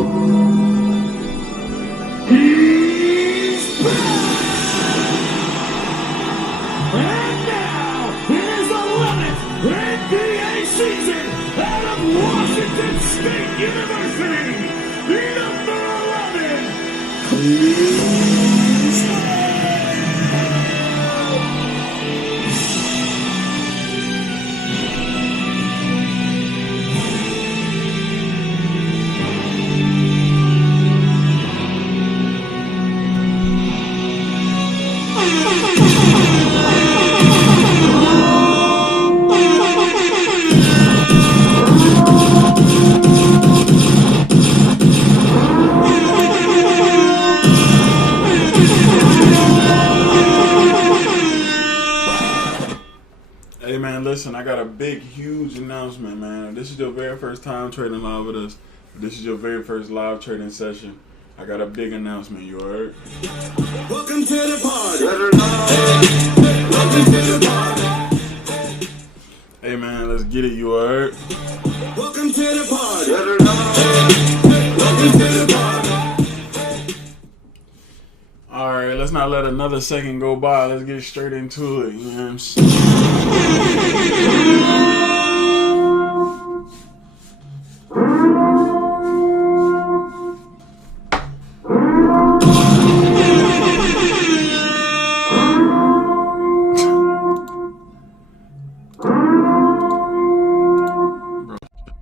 He's back! And now, here's the 11th NBA season out of Washington State University, number 11, Hey man, listen, I got a big, huge announcement, man. If this is your very first time trading live with us, if this is your very first live trading session, I got a big announcement, you heard? Welcome to the party. Welcome to the party. Hey man, let's get it, you heard? Welcome to the party. Welcome to the party. Alright, let's not let another second go by. Let's get straight into it, you know what I'm saying?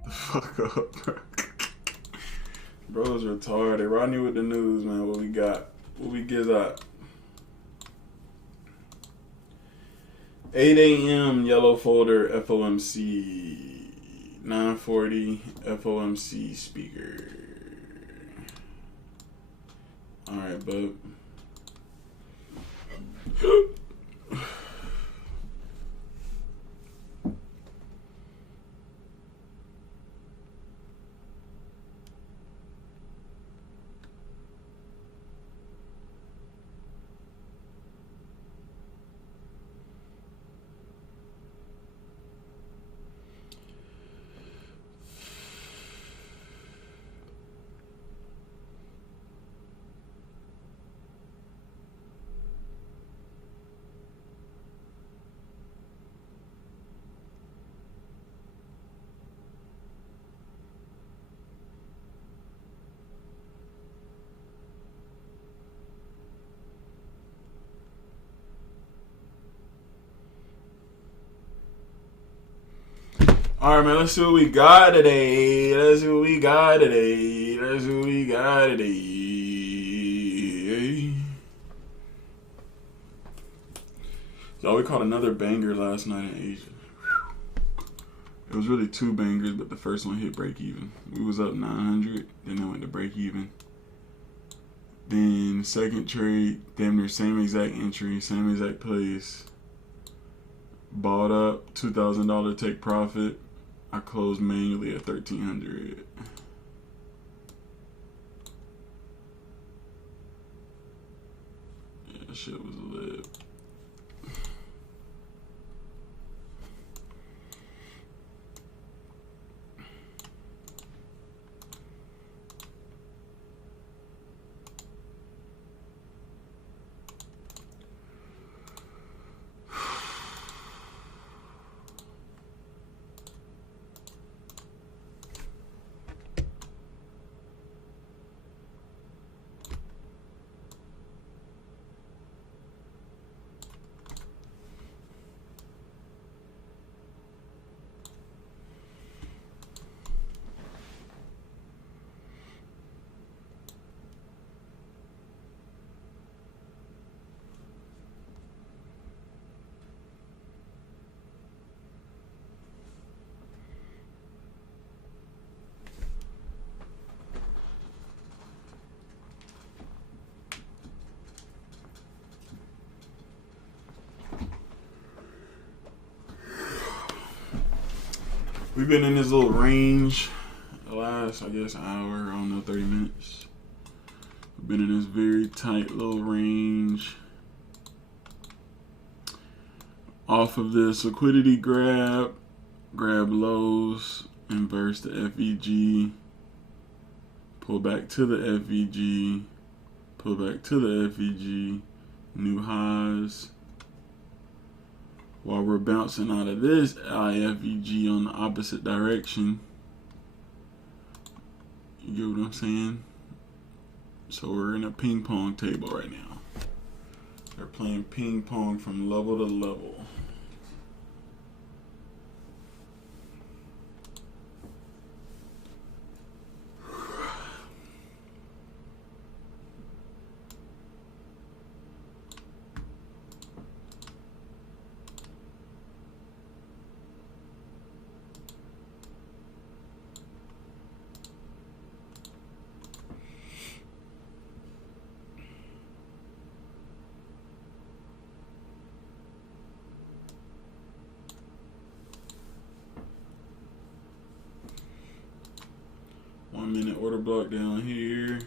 Fuck up, bro. Bro's retarded. Rodney with the news, man. What we got? What we get up? 8 a.m. yellow folder FOMC. 9:40 FOMC speaker. All right, bub. All right, man, let's see what we got today. Let's see what we got today. Let's see what we got today. Y'all, we caught another banger last night in Asia. It was really two bangers, but the first one hit break even. We was up 900, then it went to break even. Then second trade, damn near same exact entry, same exact place. Bought up, $2,000 take profit. I closed manually at 1,300. Yeah, that shit was lit. We've been in this little range the last, I guess, hour, I don't know, 30 minutes. We've been in this very tight little range. Off of this liquidity grab lows, inverse the FEG, pull back to the FVG, pull back to the FVG, new highs. While we're bouncing out of this IFVG on the opposite direction. You get what I'm saying? So we're in a ping pong table right now. They're playing ping pong from level to level. Minute order block down here.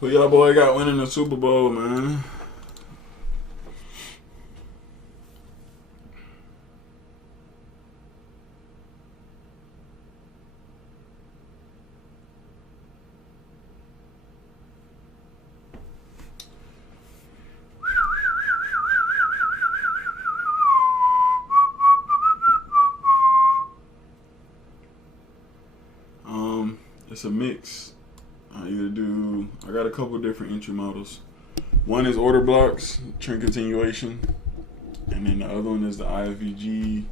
Who y'all boy got winning the Super Bowl, man? It's a mix. I got a couple different entry models. One is order blocks, trend continuation, and then the other one is the IFVG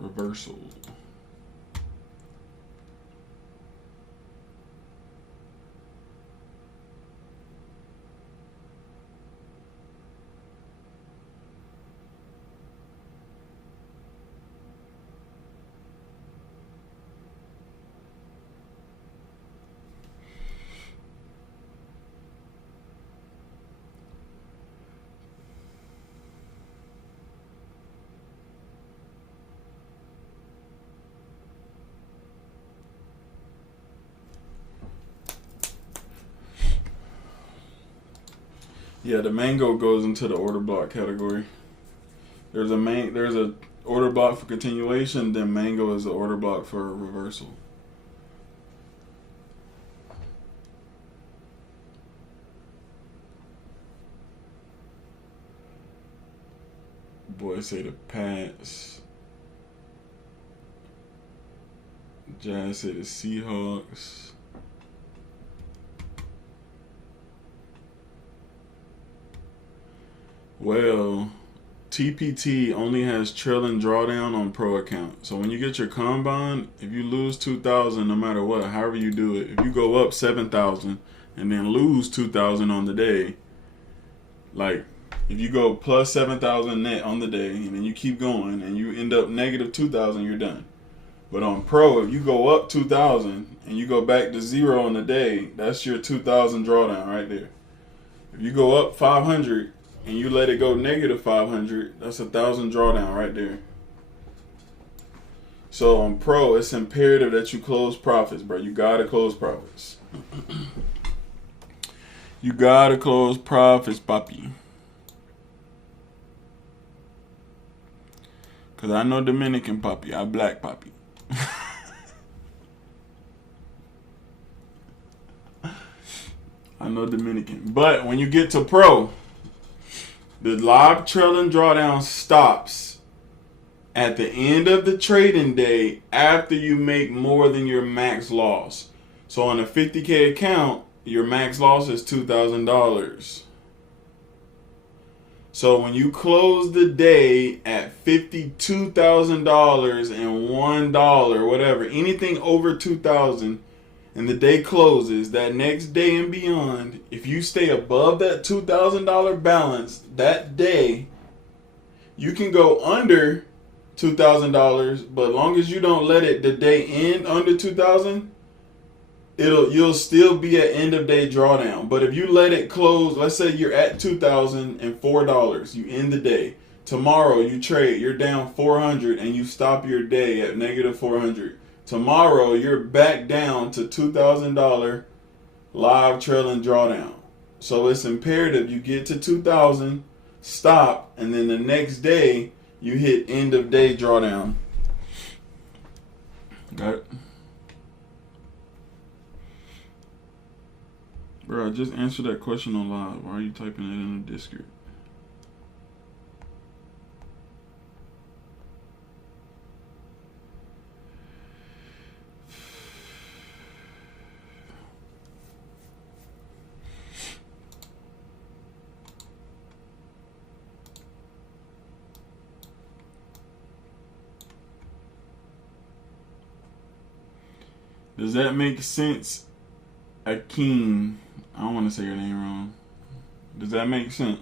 reversal. Yeah, the mango goes into the order block category. There's a order block for continuation, then mango is the order block for reversal. Boys say the Pats. Jazz say the Seahawks. Well, TPT only has trailing drawdown on pro account. So when you get your combine, if you lose 2,000 no matter what, however you do it, if you go up 7,000 and then lose 2,000 on the day, like if you go plus 7,000 net on the day and then you keep going and you end up negative 2,000, you're done. But on pro, if you go up 2,000 and you go back to zero on the day, that's your 2,000 drawdown right there. If you go up 500 and you let it go negative 500, that's 1,000 drawdown right there. So on pro, it's imperative that you close profits, bro. You gotta close profits. You gotta close profits, papi. Cause I know Dominican papi, I black papi. I know Dominican. But when you get to pro, the live trailing drawdown stops at the end of the trading day after you make more than your max loss. So on a 50K account, your max loss is $2,000. So when you close the day at $52,000 and $1, whatever, anything over 2,000, and the day closes, that next day and beyond, if you stay above that $2,000 balance that day, you can go under $2,000, but long as you don't let it the day end under 2,000, you'll still be at end of day drawdown. But if you let it close, let's say you're at $2,004, you end the day. Tomorrow you trade, you're down 400 and you stop your day at negative 400. Tomorrow you're back down to $2,000 live trailing drawdown. So it's imperative you get to 2,000, stop, and then the next day you hit end of day drawdown. Got it? Bro, I just answered that question on live. Why are you typing it in the Discord? Does that make sense, Akeem? I don't want to say your name wrong. Does that make sense?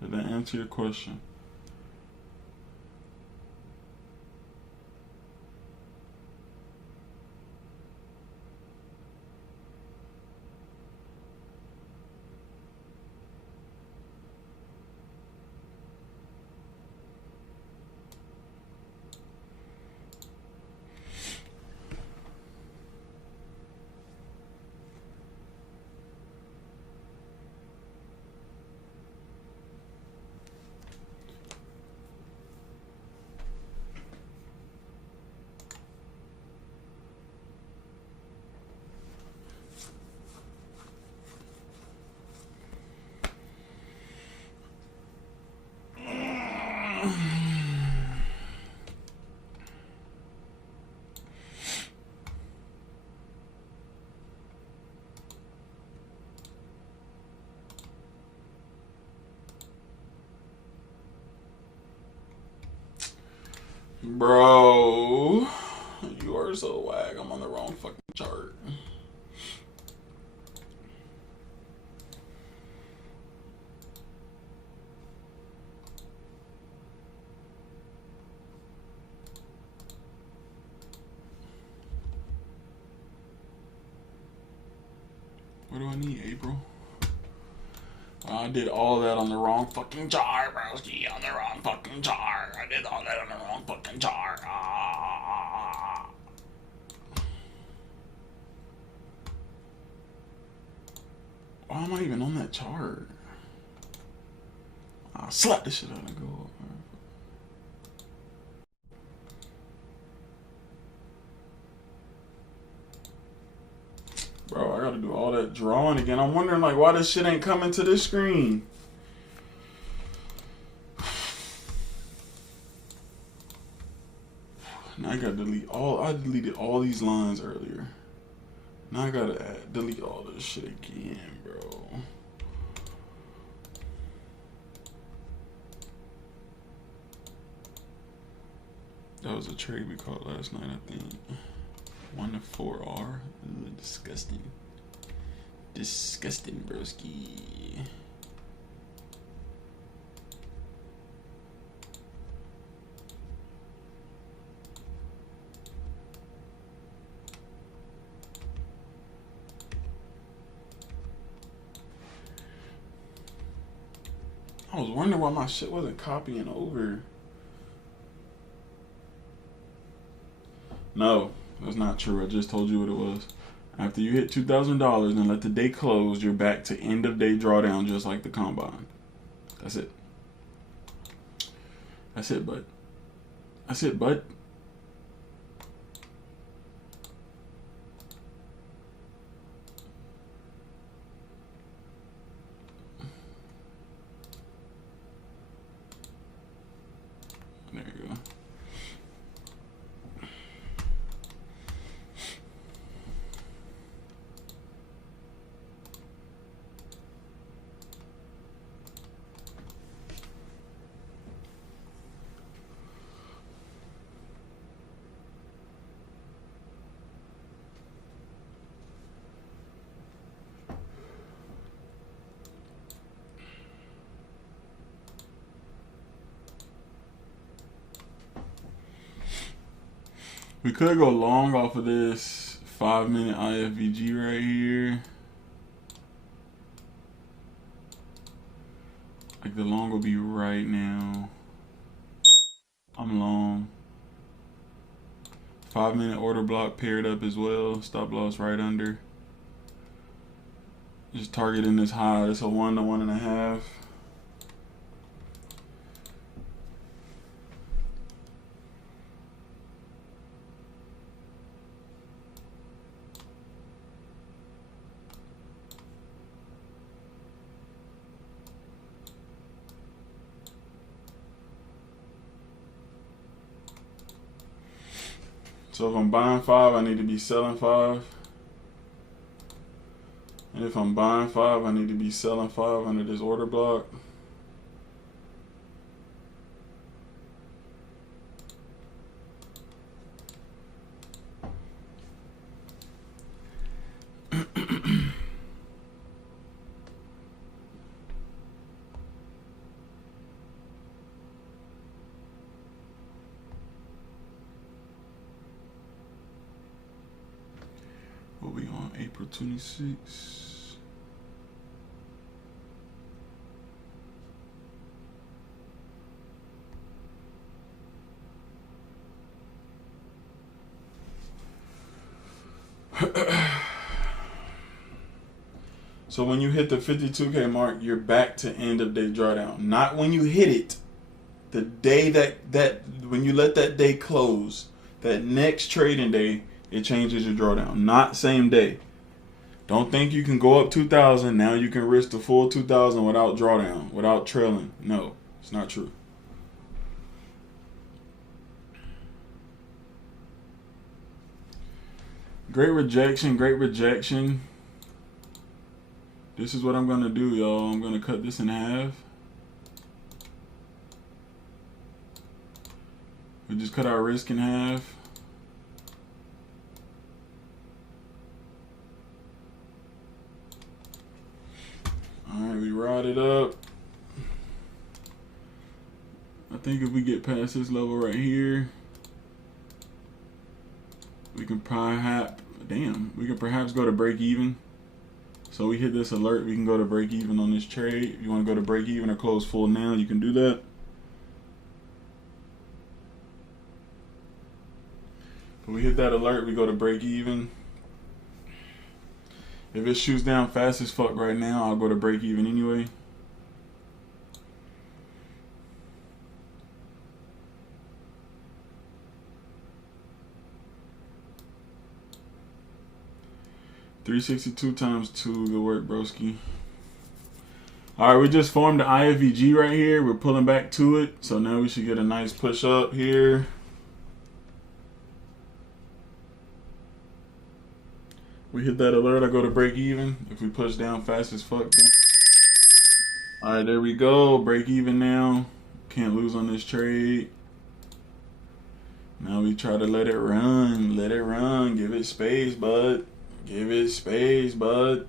Did that answer your question? Bro, you are so whack. I'm on the wrong fucking chart. What do I need, April? I did all that on the wrong fucking chart, broski. On the wrong fucking chart. I did all that on the wrong fucking chart. Why am I even on that chart? I'll slap this shit out and go up. Bro, I gotta do all that drawing again. I'm wondering like why this shit ain't coming to this screen. Now I gotta delete I deleted all these lines earlier. Now I gotta delete all this shit again, bro. That was a trade we caught last night, I think. 1 to 4R. Disgusting. Disgusting, broski. I was wondering why my shit wasn't copying over. No, that's not true. I just told you what it was. After you hit $2,000 and let the day close, you're back to end of day drawdown just like the combine. That's it. That's it, bud. That's it, bud. There you go. We could go long off of this 5-minute IFVG right here. Like the long will be right now. I'm long. 5-minute order block paired up as well. Stop loss right under. Just targeting this high. It's a 1 to 1.5. So if I'm buying 5, I need to be selling 5. And if I'm buying 5, I need to be selling 5 under this order block. What we on April 26th? So when you hit the 52K mark, you're back to end of day drawdown. Not when you hit it. The day that when you let that day close, that next trading day, it changes your drawdown. Not same day. Don't think you can go up 2,000. Now you can risk the full 2,000 without drawdown, without trailing. No, it's not true. Great rejection, great rejection. This is what I'm gonna do, y'all. I'm gonna cut this in half. We just cut our risk in half. Alright, we ride it up. I think if we get past this level right here, we can perhaps, we can perhaps go to break even. So we hit this alert, we can go to break even on this trade. If you want to go to break even or close full now, you can do that. But we hit that alert, we go to break even. If it shoots down fast as fuck right now, I'll go to break even anyway. $362 times 2, good work, broski. Alright, we just formed the IFVG right here. We're pulling back to it. So now we should get a nice push up here. We hit that alert, I go to break even. If we push down fast as fuck. Alright, there we go. Break even now. Can't lose on this trade. Now we try to let it run. Let it run. Give it space, bud. Give it space, bud.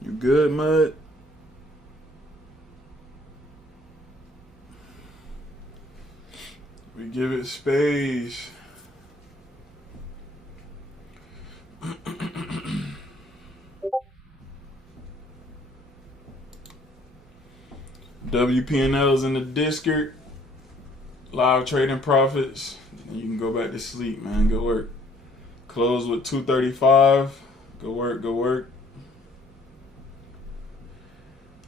You good, Mud? We give it space. WPNL's in the Discord. Live trading profits. And you can go back to sleep, man. Good work. Close with 235. Good work, good work.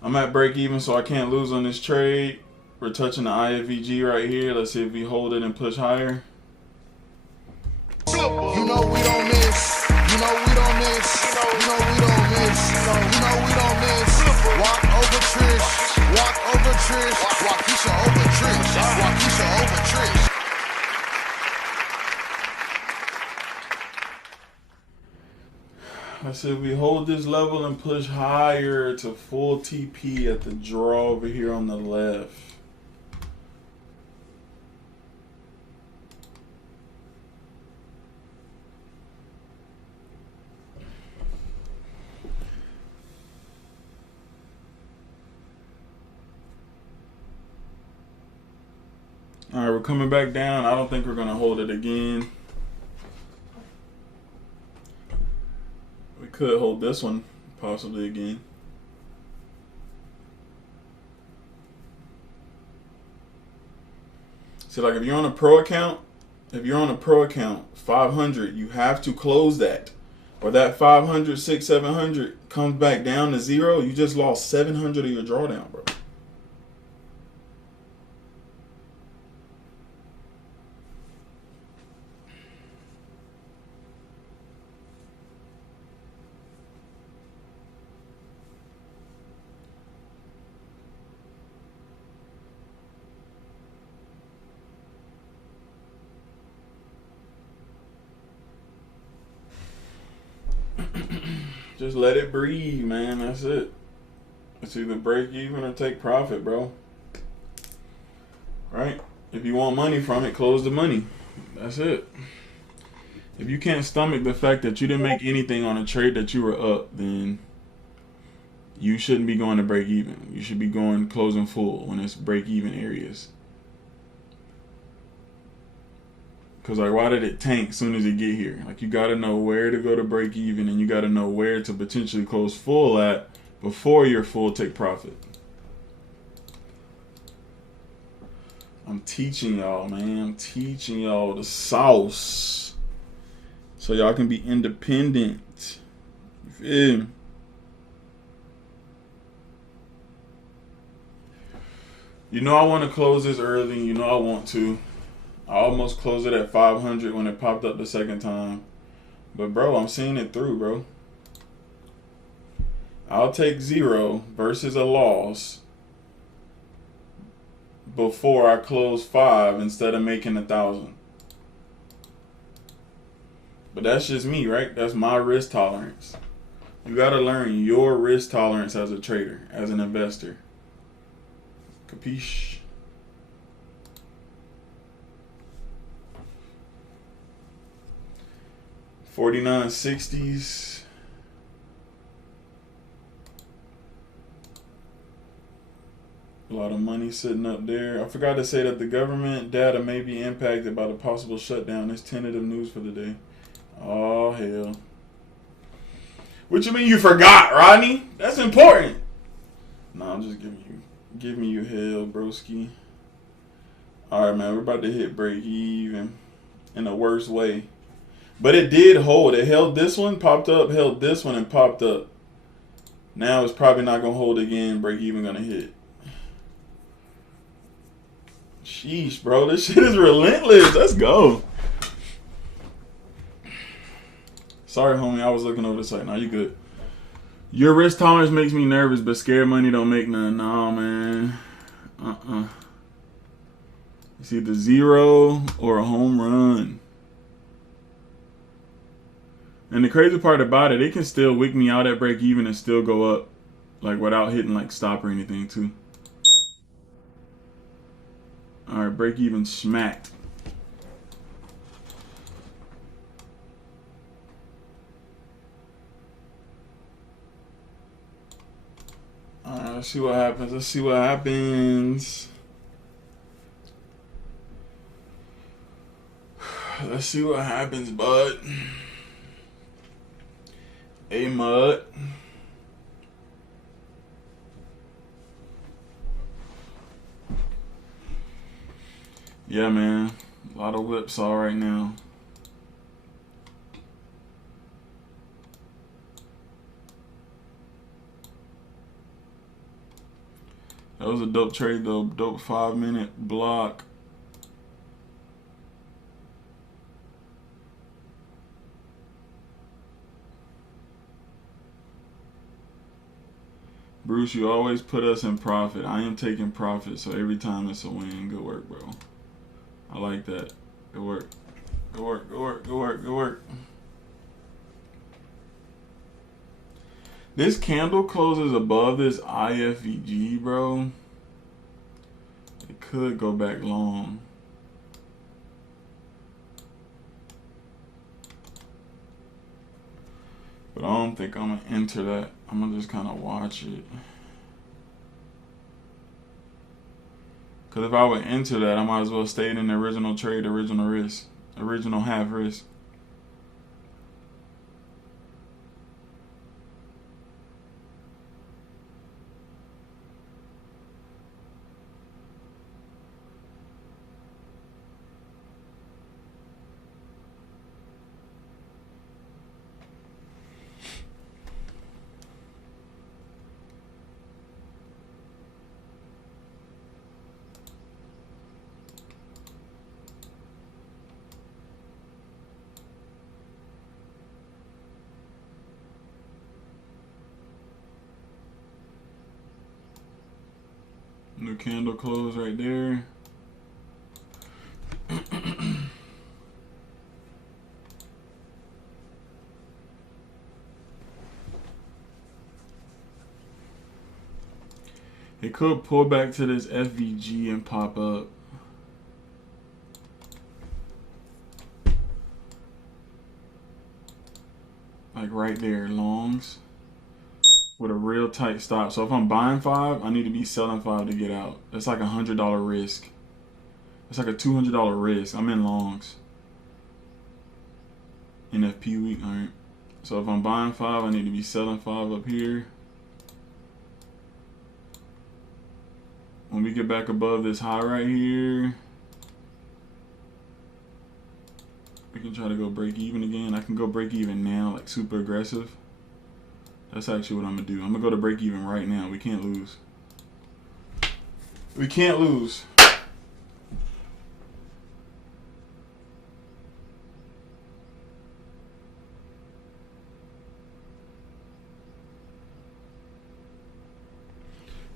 I'm at break even, so I can't lose on this trade. We're touching the IFVG right here. Let's see if we hold it and push higher. You know we don't miss. You know we don't miss. You know we don't miss. You know we don't miss. Walk over Trish. Walk over Trish. Walkisha over Trish. Walkisha over Trish. I said we hold this level and push higher to full TP at the draw over here on the left. All right, we're coming back down. I don't think we're gonna hold it again. We could hold this one possibly again. So like if you're on a pro account, 500, you have to close that. Or that 500, 600, 700 comes back down to zero, you just lost 700 of your drawdown, bro. Just let it breathe, man. That's it. It's either break even or take profit, bro. Right? If you want money from it, close the money. That's it. If you can't stomach the fact that you didn't make anything on a trade that you were up, then you shouldn't be going to break even. You should be going closing full when it's break even areas. Because, like, why did it tank as soon as it get here? Like, you got to know where to go to break even, and you got to know where to potentially close full at before your full take profit. I'm teaching y'all, man. I'm teaching y'all the sauce. So y'all can be independent. You feel me? You know I want to close this early. You know I want to. I almost closed it at 500 when it popped up the second time. But, bro, I'm seeing it through, bro. I'll take 0 versus a loss before I close 5 instead of making 1,000. But that's just me, right? That's my risk tolerance. You got to learn your risk tolerance as a trader, as an investor. Capiche? 49.60s. A lot of money sitting up there. I forgot to say that the government data may be impacted by the possible shutdown. It's tentative news for the day. Oh, hell. What you mean you forgot, Rodney? That's important. Nah, I'm just giving you hell, broski. All right, man. We're about to hit break even in the worst way. But it did hold. It held this one, popped up, held this one, and popped up. Now it's probably not going to hold again. Break even going to hit. Sheesh, bro. This shit is relentless. Let's go. Sorry, homie. I was looking over the site. Now you good. Your risk tolerance makes me nervous, but scared money don't make none. Nah, man. It's either 0 or a home run. And the crazy part about it, it can still wick me out at break even and still go up, like without hitting like stop or anything too. All right, break even smacked. All right, let's see what happens. Let's see what happens. Let's see what happens, bud. Hey, mud. Yeah, man. A lot of whipsaw right now. That was a dope trade, though. Dope 5-minute block. Bruce, you always put us in profit. I am taking profit, so every time it's a win. Good work, bro. I like that. Good work. Good work, good work, good work, good work. This candle closes above this IFVG, bro. It could go back long. But I don't think I'm going to enter that. I'm going to just kind of watch it. Because if I would enter that, I might as well stay in the original trade, original risk, original half risk. New candle close right there. It could pull back to this FVG and pop up. Like right there, longs. With a real tight stop. So if I'm buying 5, I need to be selling 5 to get out. That's like $100 risk. It's like a $200 risk. I'm in longs. NFP week, alright. So if I'm buying 5, I need to be selling 5 up here. When we get back above this high right here, we can try to go break even again. I can go break even now, like super aggressive. That's actually what I'm going to do. I'm going to go to break even right now. We can't lose. We can't lose.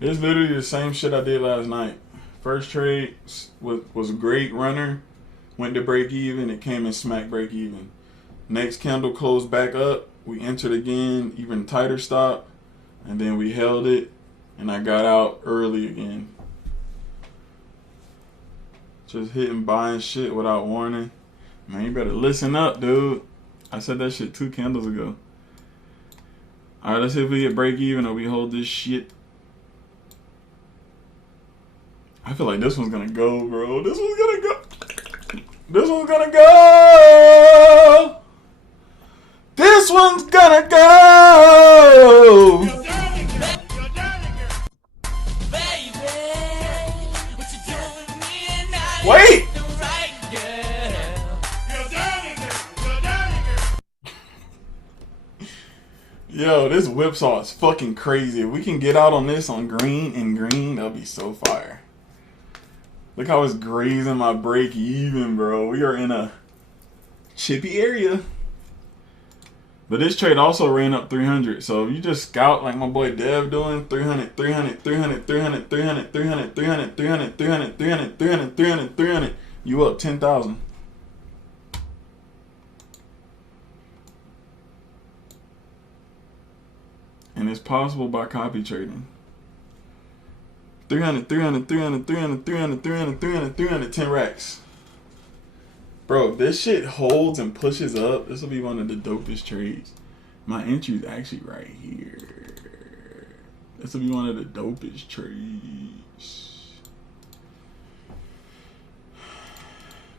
It's literally the same shit I did last night. First trade was a great runner. Went to break even. It came and smacked break even. Next candle closed back up. We entered again, even tighter stop, and then we held it, and I got out early again. Just hitting buying shit without warning. Man, you better listen up, dude. I said that shit 2 candles ago. Alright, let's see if we get break even or we hold this shit. I feel like this one's gonna go, bro. This one's gonna go. This one's gonna go. This one's gonna go! Wait! Yo, this whipsaw is fucking crazy. If we can get out on this on green and green, that'll be so fire. Look how it's grazing my break even, bro. We are in a chippy area. But this trade also ran up 300. So if you just scout like my boy Dev doing 300, 300, 300, 300, 300, 300, 300, 300, 300, 300, 300, 300, 300, you up 10,000. And it's possible by copy trading. 300, 300, 300, 300, 300, 300, 300, 300, 10 racks. Bro, if this shit holds and pushes up, this will be one of the dopest trades. My entry is actually right here. This will be one of the dopest trades.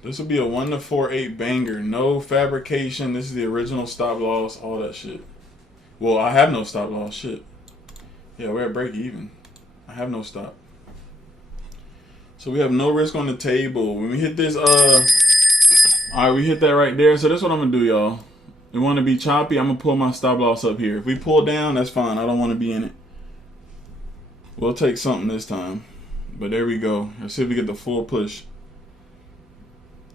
This will be a 1 to 4 8 banger. No fabrication. This is the original stop loss. All that shit. Well, I have no stop loss. Shit. Yeah, we're at break even. I have no stop. So we have no risk on the table. When we hit this, alright, we hit that right there. So that's what I'm gonna do, y'all. We want to be choppy. I'm gonna pull my stop loss up here. If we pull down, that's fine. I don't want to be in it. We'll take something this time. But there we go. Let's see if we get the full push.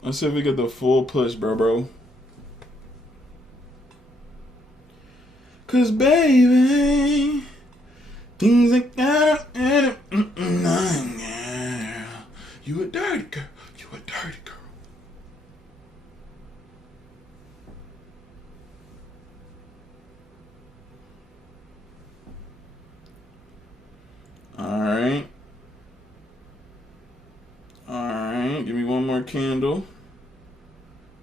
Let's see if we get the full push, bro. Cause baby, things like that, you a dirty girl. You a dirty girl. Alright. Alright. Give me one more candle.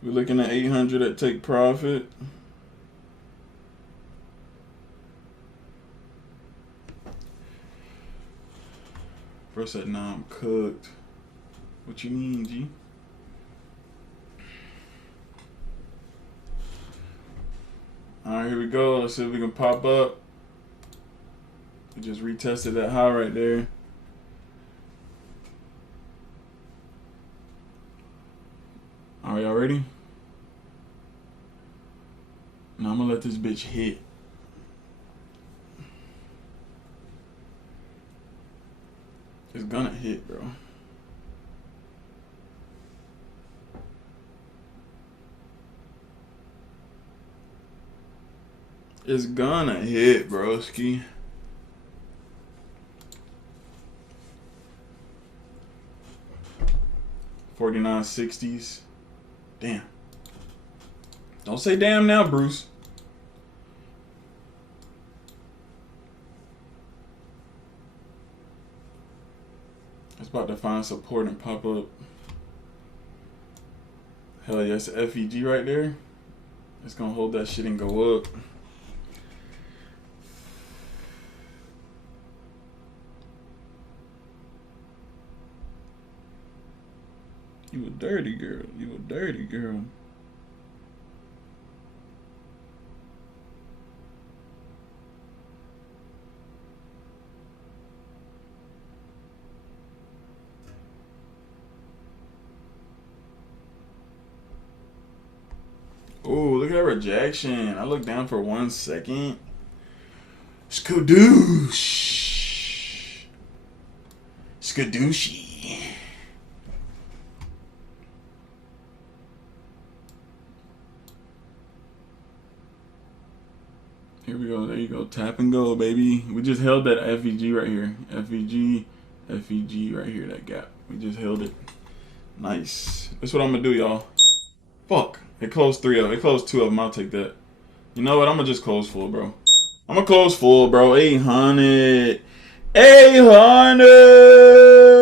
We're looking at 800 at take profit. First at 9, I'm cooked. What you mean, G? Alright, here we go. Let's see if we can pop up. We just retested that high right there. Are y'all ready? Now I'm gonna let this bitch hit. It's gonna hit, bro. It's gonna hit, broski. $49.60s. Damn. Don't say damn now, Bruce. It's about to find support and pop up. Hell yeah, it's FEG right there. It's gonna hold that shit and go up. You a dirty girl. You a dirty girl. Oh, look at that rejection. I looked down for 1 second. Skadoosh. Skadooshy. Here we go. There you go. Tap and go, baby. We just held that FEG right here. FEG right here, that gap. We just held it. Nice. That's what I'm going to do, y'all. Fuck. It closed 3 of them. It closed 2 of them. I'll take that. You know what? I'm going to just close full, bro. I'm going to close full, bro. 800. 800.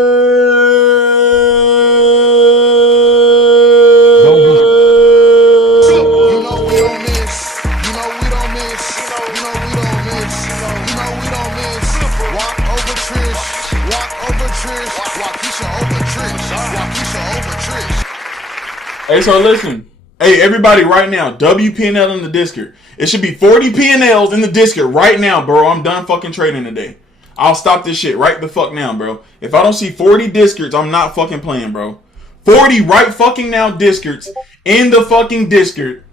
Hey, so listen. Hey, everybody right now, WPNL in the Discord. It should be 40 PNLs in the Discord right now, bro. I'm done fucking trading today. I'll stop this shit right the fuck now, bro. If I don't see 40 Discords, I'm not fucking playing, bro. 40 right fucking now Discords in the fucking Discord.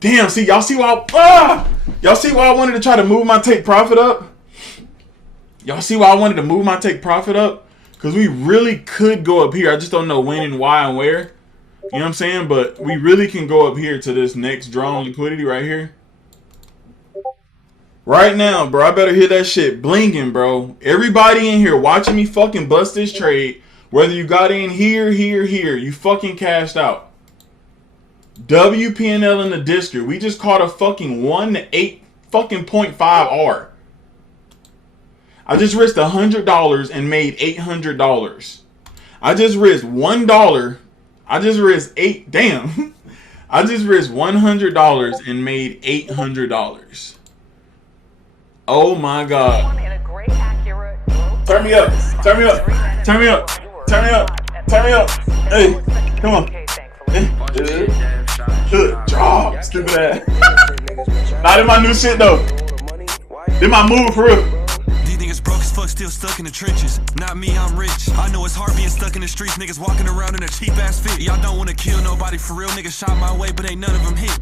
Damn, see, y'all see why y'all see why I wanted to try to move my take profit up? Y'all see why I wanted to move my take profit up? Because we really could go up here. I just don't know when and why and where. You know what I'm saying? But we really can go up here to this next draw on liquidity right here. Right now, bro. I better hear that shit blinging, bro. Everybody in here watching me fucking bust this trade. Whether you got in here, you fucking cashed out. WPNL in the Discord. We just caught a fucking 1 to 8 fucking 0.5 R. I just risked $100 and made $800. I just risked $1. I just risked damn. I just risked $100 and made $800. Oh my God. Turn me up. Turn me up. Turn me up. Turn me up. Turn me up. Hey, come on. Good job, stupid ass. Not in my new shit though. Did my move for real. Broke as fuck, still stuck in the trenches. Not me, I'm rich. I know it's hard being stuck in the streets. Niggas walking around in a cheap ass fit. Y'all don't wanna kill nobody for real. Niggas shot my way, but ain't none of them hit.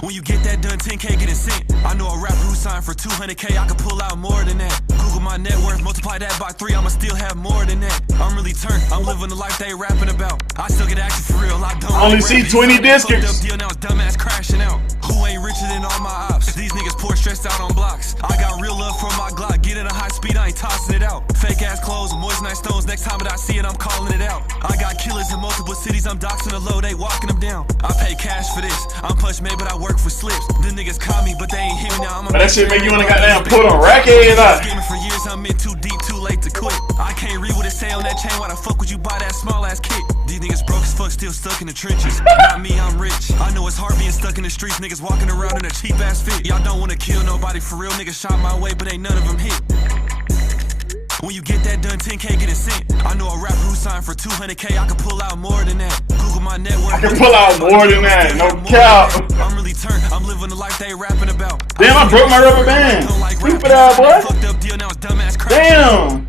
When you get that done, 10K getting sent. I know a rapper who signed for 200K. I could pull out more than that. Google my net worth, multiply that by 3. I'ma still have more than that. I'm really turned. I'm living the life they rapping about. I still get active for real. I don't only see 20 Discords. Deal now, it's dumbass crashing out. Who ain't richer than all my ops? These niggas poor stressed out on blocks. I got real love for my Glock. Get in a high speed, I ain't tossing it out. Fake ass clothes, moist night stones. Next time that I see it, I'm calling it out. I got killers in multiple cities. I'm doxing the low, they walking them down. I pay cash for this. I'm Push Made, but I work for slips. The niggas call me, but they ain't hear me now. But that shit make you wanna goddamn put on racket up. For years, I'm in too deep, too late to quit. I can't read what it say on that chain. Why the fuck would you buy that small ass kit? These niggas broke as fuck, still stuck in the trenches. Not me, I'm rich. I know it's hard being stuck in the streets. Niggas walking around in a cheap ass fit. Y'all don't wanna kill nobody for real. Niggas shot my way, but ain't none of them hit. When you get that done, 10K getting sent. I know a rapper who signed for 200K. I can pull out more than that. Google my network. I can pull out more than that. No cap. I'm really turned. I'm living the life they rapping about. Damn, I broke my rubber band. Stupid ass boy. Fucked up deal, now it's dumbass crap. Damn.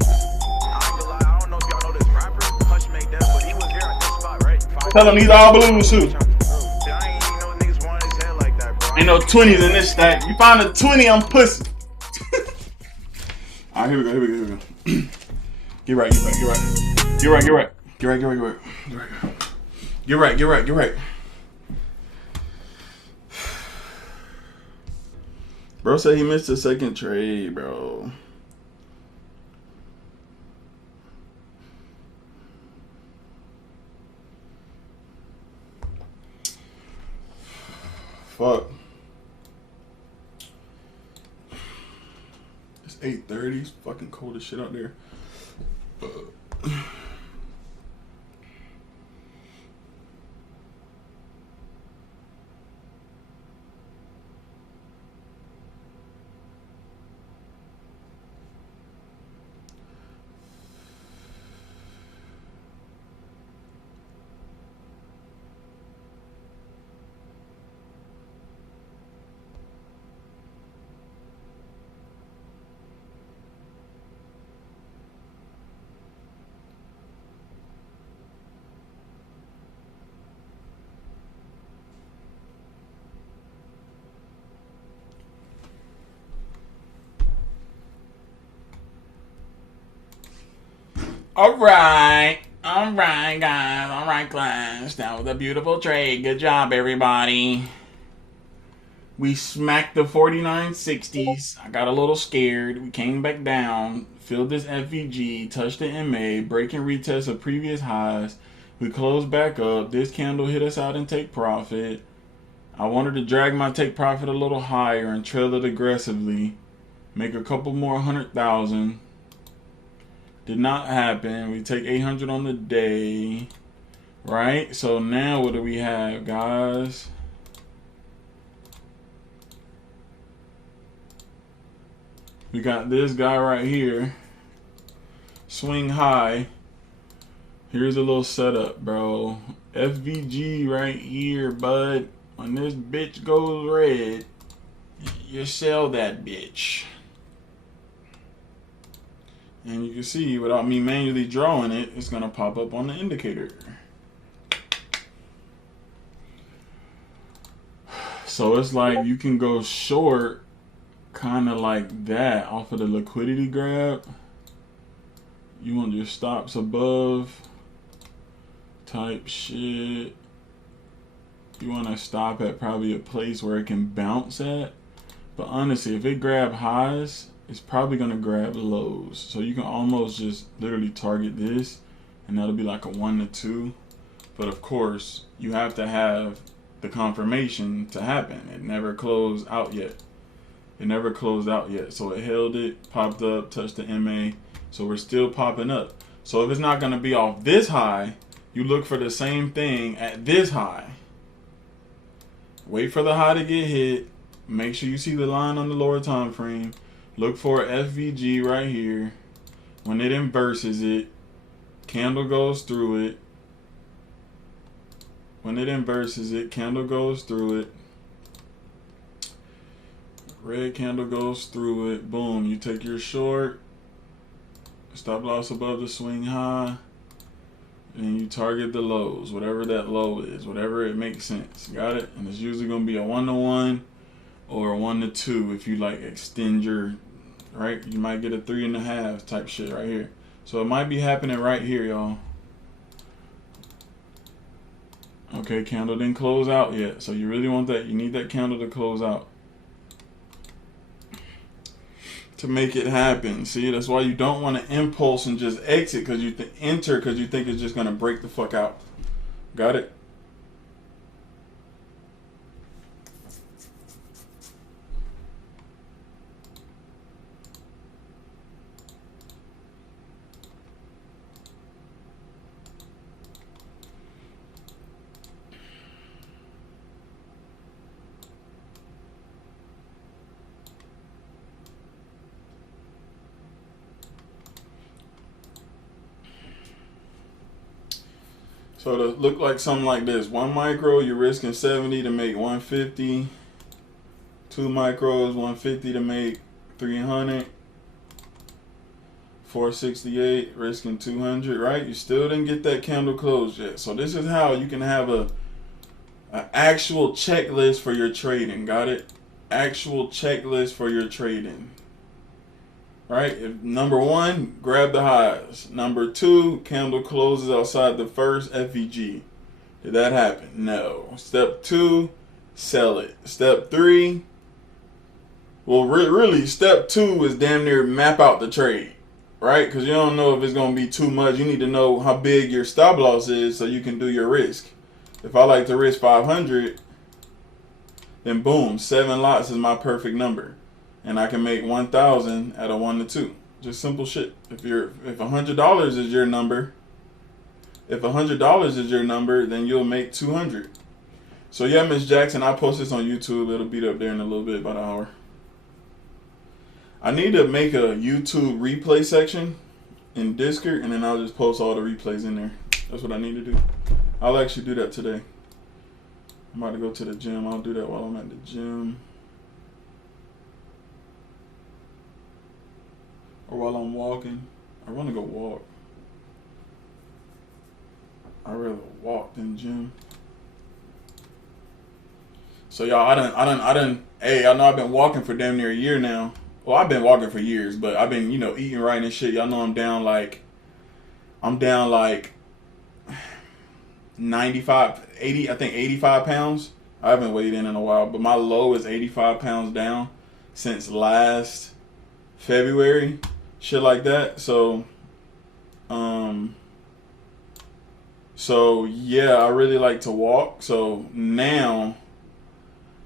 Tell him these all blues too. Ain't no 20s in this stack. You find a 20, I'm pussy. Alright, here we go. Get right. Bro said he missed the second trade, bro. Fuck. It's 8:30. It's fucking cold as shit out there. All right, guys. All right, class. That was a beautiful trade. Good job, everybody. We smacked the 49.60s. I got a little scared. We came back down, filled this FVG, touched the MA, breaking retest of previous highs. We closed back up. This candle hit us out and take profit. I wanted to drag my take profit a little higher and trail it aggressively. Make a couple more 100,000. Did not happen. We take 800 on the day. Right? So now what do we have, guys? We got this guy right here. Swing high. Here's a little setup, bro. FVG right here, bud. When this bitch goes red, you sell that bitch. And you can see, without me manually drawing it, it's going to pop up on the indicator. So it's like you can go short kind of like that off of the liquidity grab. You want your stops above type shit. You want to stop at probably a place where it can bounce at. But honestly, if it grab highs, it's probably going to grab lows. So you can almost just literally target this, and that'll be like a 1 to 2. But of course, you have to have the confirmation to happen. It never closed out yet. So it held it, popped up, touched the MA. So we're still popping up. So if it's not going to be off this high, you look for the same thing at this high. Wait for the high to get hit. Make sure you see the line on the lower time frame. Look for FVG right here. When it inverses it, candle goes through it. When it inverses it, candle goes through it. Red candle goes through it. Boom, you take your short. Stop loss above the swing high. And you target the lows, whatever that low is, whatever it makes sense. Got it? And it's usually going to be a 1 to 1 or a 1 to 2 if you like extend your, right? You might get a 3.5 type shit right here. So it might be happening right here, y'all. Okay, candle didn't close out yet. So you really want that, you need that candle to close out to make it happen. See, that's why you don't want to impulse and just exit because you enter because you think it's just going to break the fuck out. Got it? So to look like something like this, 1 micro, you're risking 70 to make 150. 2 micros, 150 to make 300. 468, risking 200, right? You still didn't get that candle closed yet. So this is how you can have a actual checklist for your trading. Got it? Actual checklist for your trading. Right? If number 1, grab the highs. Number 2, candle closes outside the first FEG. Did that happen? No. Step 2, sell it. Step 3, well, really, step 2 is damn near map out the trade. Right? Because you don't know if it's going to be too much. You need to know how big your stop loss is so you can do your risk. If I like to risk 500, then boom, 7 lots is my perfect number. And I can make 1,000 at a 1 to 2. Just simple shit. If $100 is your number, then you'll make 200. So yeah, Miss Jackson, I post this on YouTube. It'll be up there in a little bit, about an hour. I need to make a YouTube replay section in Discord, and then I'll just post all the replays in there. That's what I need to do. I'll actually do that today. I'm about to go to the gym. I'll do that while I'm at the gym. Or while I'm walking. I want to go walk. I'd rather walk than gym. So y'all, hey, I know I've been walking for damn near a year now. Well, I've been walking for years, but I've been, eating right and shit. Y'all know I'm down like 95, 80, I think 85 pounds. I haven't weighed in a while, but my low is 85 pounds down since last February, shit like that. So yeah, I really like to walk. So now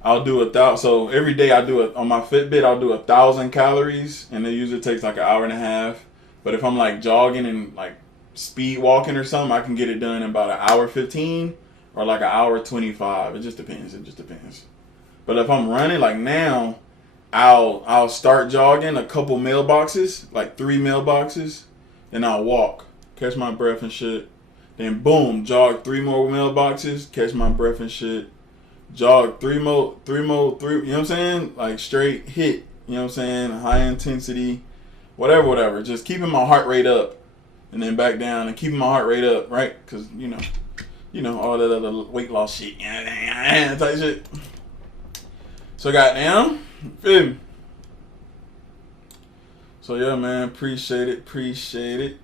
I'll do 1,000. So every day I do it on my Fitbit. I'll do 1,000 calories, and it usually takes like an hour and a half. But if I'm like jogging and like speed walking or something, I can get it done in about an hour 15 or like an hour 25. It just depends. But if I'm running, like now, I'll start jogging a couple mailboxes, like 3 mailboxes, then I'll walk, catch my breath and shit. Then boom, jog 3 more mailboxes, catch my breath and shit. Jog 3 more, you know what I'm saying? Like straight hit, you know what I'm saying? High intensity, whatever. Just keeping my heart rate up, and then back down, and keeping my heart rate up, right? Because you know all that other weight loss shit, type shit. So goddamn, feel me? So yeah, man, appreciate it.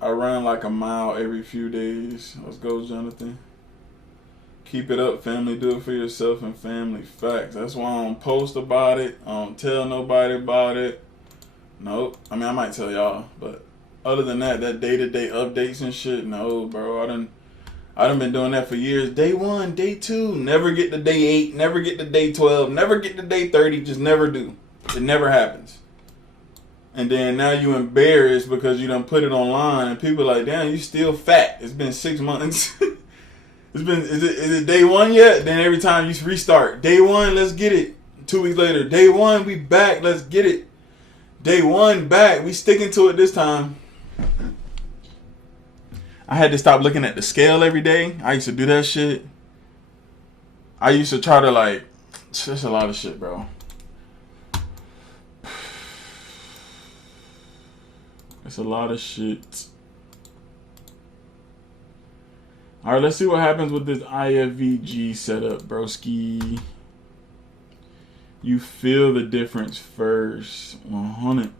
I run like a mile every few days. Let's go, Jonathan. Keep it up, family. Do it for yourself and family. Facts. That's why I don't post about it. I don't tell nobody about it. Nope. I mean, I might tell y'all, but other than that day-to-day updates and shit, no, bro. I done been doing that for years. Day 1, day 2, never get to day 8, never get to day 12, never get to day 30. Just never do. It never happens. And then now you embarrassed because you done put it online, and people are like, damn, you still fat. It's been 6 months. Is it day 1 yet? Then every time you restart, day 1, let's get it. 2 weeks later, day 1, we back, let's get it. Day 1 back, we sticking to it this time. I had to stop looking at the scale every day. I used to do that shit. I used to try to like, that's a lot of shit, bro. It's a lot of shit. All right, let's see what happens with this IFVG setup, broski. You feel the difference first. 100.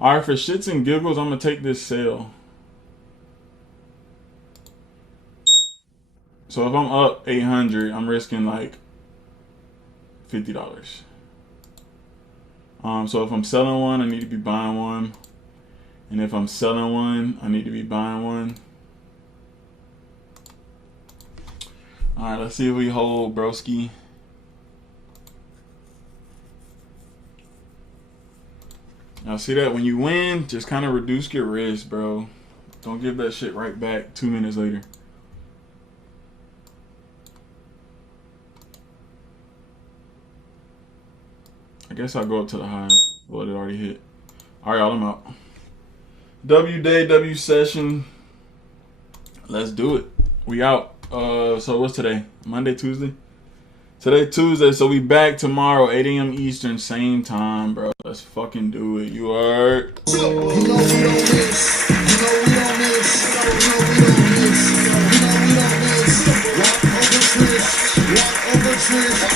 All right, for shits and giggles, I'm going to take this sale. So if I'm up 800, I'm risking like $50. So if I'm selling one, I need to be buying one. And if I'm selling one, I need to be buying one. All right, let's see if we hold, broski. Now see that when you win, just kind of reduce your risk, bro. Don't give that shit right back 2 minutes later. I guess I'll go up to the highs. Well, it already hit. All right, y'all, I'm out. W day, W session. Let's do it. We out. So what's today? Monday, Tuesday? Today, Tuesday, so we back tomorrow, 8 a.m. Eastern, same time, bro. Let's fucking do it. You heard? You know we don't miss. You know we don't miss. You know we don't miss. You know we don't miss. Walk over Trish. Walk over Trish.